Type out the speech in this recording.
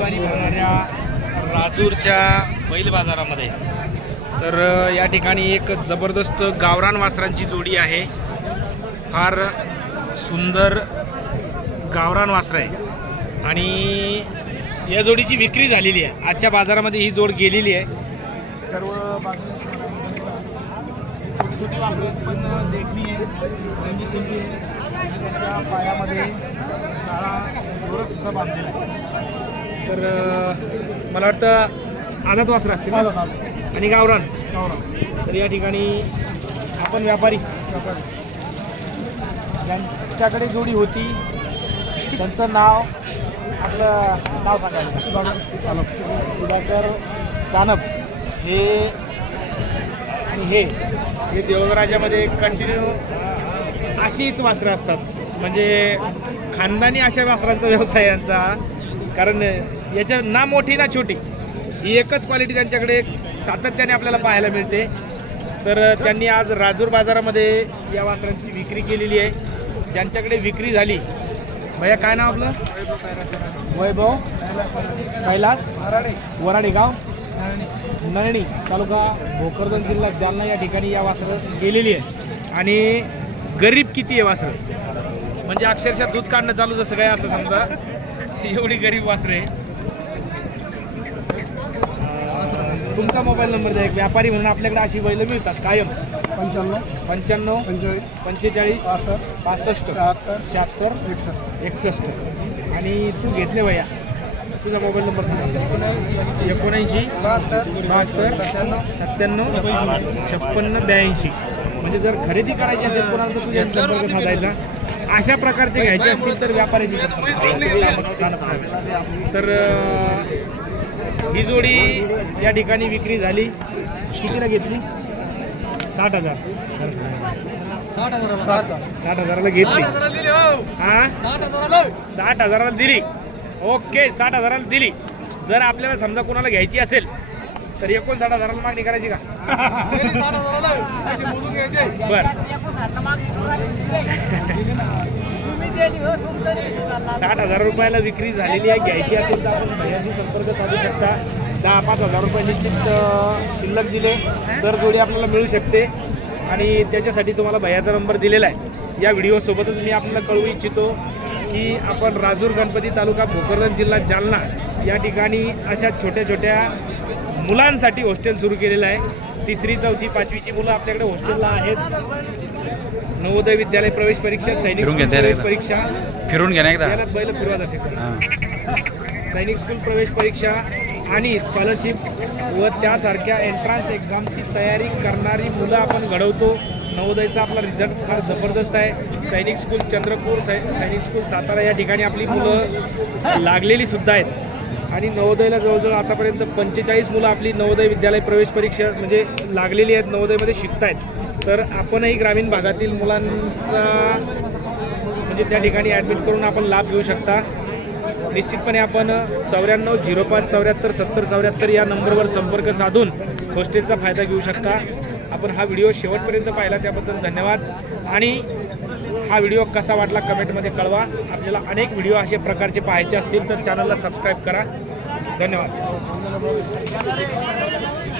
भरणाऱ्या राजूरच्या बैल बाजारामध्ये. तर या ठिकाणी एक जबरदस्त गावरान वासरांची जोडी आहे. फार सुंदर गावरान वासरं आहे. आणि या जोडीची विक्री झालेली आहे. आजच्या बाजारामध्ये ही जोड गेलेली आहे. सर्व छोटी वासरं पण देखणी आहे पायामध्ये बांधलेला आहे. तर मला वाटतं आदात वासरं असतील? आणि गावरान. तर या ठिकाणी आपण व्यापारी. ज्यांच्याकडे जोडी होती. त्यांचं नाव आपलं नाव सांगायचं सुधाकर सुधाकर सानप. हे आणि हे. हे देवळराजामध्ये कंटिन्यू अशीच वासरं असतात. म्हणजे खानदानी अशा वासरांचा व्यवसाय यांचा. कारण याच्या ना मोठी ना छोटी. ही एकच क्वालिटी त्यांच्याकडे सातत्याने आपल्याला पाहायला मिळते. तर त्यांनी आज राजूर बाजारामध्ये या वासरांची विक्री केलेली आहे. ज्यांच्याकडे विक्री झाली. भैया काय नाव आपलं? वैभव. कैलास. वराडे गाव. नळणी तालुका भोकरदन जिल्हा जालना या ठिकाणी या वासरं गेलेली आहे आणि गरीब किती आहे वासरं? म्हणजे अक्षरशः दूध काढणं चालू जसं काय असं समजा. एवढी गरीब वासरे. तुमचा मोबाईल नंबर द्या एक व्यापारी म्हणून आपल्याकडे अशी बैल मिळतात कायम. पंच्याण्णव. पंच्याण्णव पंचेचाळीस. पंचेचाळीस पासष्ट. पासष्ट शहात्तर. शहात्तर एकसष्ट. एकसष्ट. आणि तू घेतले भैया तुझा मोबाईल नंबर सांग. एकोणऐंशी बहात्तर. सत्त्याण्णव. छप्पन्न ब्याऐंशी. म्हणजे जर खरेदी करायची असेल कोणाला तर तुझ्या संपर्क साधायचा अशा प्रकारचे घ्यायचे असतील तर साहेब. तर ही जोडी या ठिकाणी विक्री झाली. कितीला घेतली? साठ हजार. साठ हजार साठ हजाराला घेतली. हा. साठ हजाराला दिली. ओके साठ हजाराला दिली. जर आपल्याला समजा कोणाला घ्यायची असेल तर एकोणसाठ हजाराला मागणी करायची का? बर. साठ हजार रुपयाला विक्री झालेली आहे. घ्यायची असेल तर आपण भैयाशी संपर्क साधू शकता. दहा पाच हजार रुपये निश्चित शिल्लक दिले. तर जोडी आपल्याला मिळू शकते. आणि त्याच्यासाठी तुम्हाला भैयाचा नंबर दिलेला आहे. या व्हिडिओसोबतच मी आपल्याला कळवू इच्छितो की आपण राजूर गणपती तालुका भोकरदन जिल्हा जालना या ठिकाणी अशा छोट्या छोट्या मुलांसाठी हॉस्टेल सुरू केलेलं आहे. तिसरी चौथी पाचवीची मुलं आपल्याकडे हॉस्टेलला आहेत. नवोदय विद्यालय प्रवेश परीक्षा सैनिक प्रवेश. परीक्षा. फिरून घ्या एकदा? बैल फिरवा असेल. सैनिक स्कूल प्रवेश परीक्षा आणि स्कॉलरशिप व त्यासारख्या एंट्रन्स एक्झामची तयारी करणारी मुलं आपण घडवतो. नवोदयचा आपला रिझल्ट फार जबरदस्त आहे. सैनिक स्कूल चंद्रपूर सै सैनिक स्कूल सातारा या ठिकाणी आपली मुलं लागलेली सुद्धा आहेत. आणि नवोदयला जवळजवळ आतापर्यंत पंचेचाळीस मुलं आपली नवोदय विद्यालय प्रवेश परीक्षा म्हणजे लागलेली आहेत नवोदयमध्ये शिकत आहेत तर आपणही ग्रामीण भागातील मुलांचा म्हणजे त्या ठिकाणी ॲडमिट करून आपण लाभ घेऊ शकता. निश्चितपणे आपण चौऱ्याण्णव झिरो पाच चौऱ्याहत्तर सत्तर चौऱ्याहत्तर या नंबरवर संपर्क साधून हॉस्टेलचा फायदा घेऊ शकता. आपण हा व्हिडिओ शेवटपर्यंत पाहिला त्याबद्दल धन्यवाद. आणि हा व्हिडिओ कसा वाटला कमेंटमध्ये कळवा. आपल्याला अनेक व्हिडिओ असे प्रकारचे पाहायचे असतील तर चॅनलला सबस्क्राईब करा. धन्यवाद.